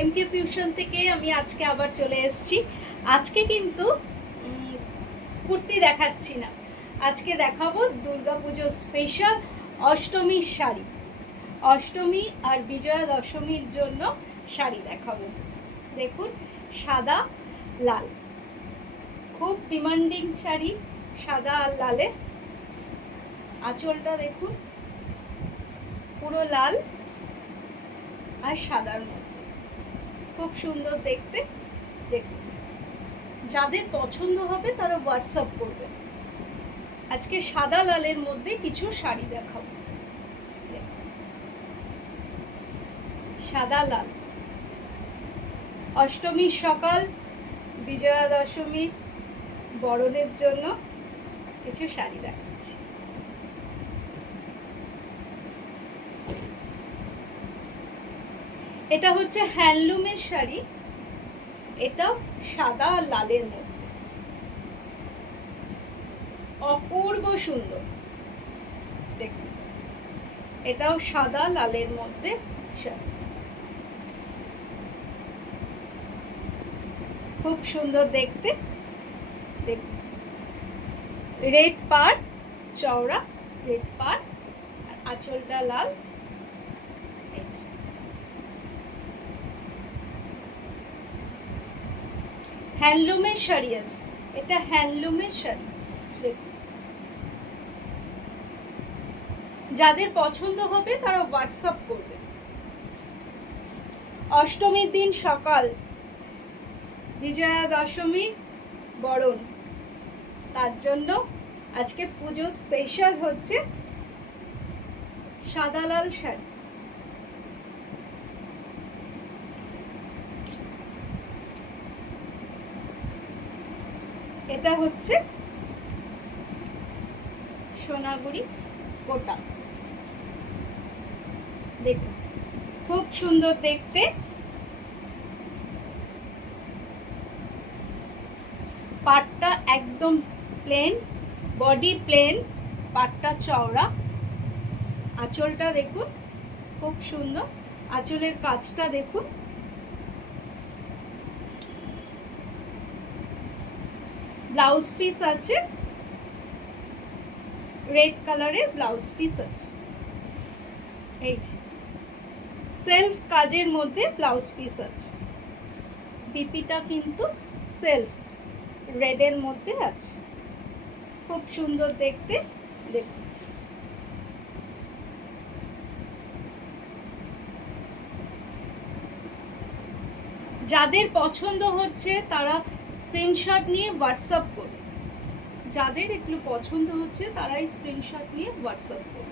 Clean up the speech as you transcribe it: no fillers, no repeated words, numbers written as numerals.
এমকে fusion থেকে আমি আজকে আবার চলে এসেছি। আজকে কিন্তু কুর্তি দেখাচ্ছি না, আজকে দেখাবো দুর্গাপুজো স্পেশাল অষ্টমীর শাড়ি। অষ্টমী আর বিজয়া দশমীর জন্য শাড়ি দেখাবো। দেখুন, সাদা লাল, খুব ডিমান্ডিং শাড়ি, সাদা আর লালে। আঁচলটা দেখুন, পুরো লাল আর সাদার মধ্যে, খুব সুন্দর দেখতে। দেখুন, যাদের পছন্দ হবে তারা হোয়াটসঅ্যাপ করবে। আজকে সাদা লালের মধ্যে কিছু শাড়ি দেখাবো। সাদা লাল, অষ্টমীর সকাল, বিজয়া দশমীর বরণের জন্য কিছু শাড়ি দেখাচ্ছি। এটা হচ্ছে হ্যান্ডলুমের শাড়ি, এটা সাদা আর লালের মধ্যে, অপূর্ব সুন্দর। দেখুন, এটাও সাদা লালের মধ্যে শাড়ি, খুব সুন্দর দেখতে। দেখুন, রেড পাড়, চওড়া রেড পাড়, আর আঁচলটা লাল। হ্যান্ডলুমের শাড়ি আছে, এটা হ্যান্ডলুমের শাড়ি। দেখুন, যাদের পছন্দ হবে তারা হোয়াটসঅ্যাপ করবে। অষ্টমীর দিন সকাল, বিজয়া দশমীর বরণ, তার জন্য আজকে পুজো স্পেশাল হচ্ছে সাদা লাল শাড়ি। এটা হচ্ছে সোনাগুড়ি কোটা। দেখুন, খুব সুন্দর দেখতে। পাটটা একদম প্লেন, বডি প্লেন, পাটটা চওড়া। আঁচলটা দেখুন, খুব সুন্দর। আঁচলের কাজটা দেখুন। ব্লাউজ পিস আছে, রেড কালারের ব্লাউজ পিস আছে। এই যে সেলফ কাজের মধ্যে ব্লাউজ পিস আছে। বিপিটা কিন্তু সেলফ রেডের মধ্যে আছে, খুব সুন্দর দেখতে। দেখুন, যাদের পছন্দ হচ্ছে তারা স্ক্রিনশট নিয়ে হোয়াটসঅ্যাপ করবে। যাদের একটু পছন্দ হচ্ছে তারাই স্ক্রিনশট নিয়ে হোয়াটসঅ্যাপ করবে।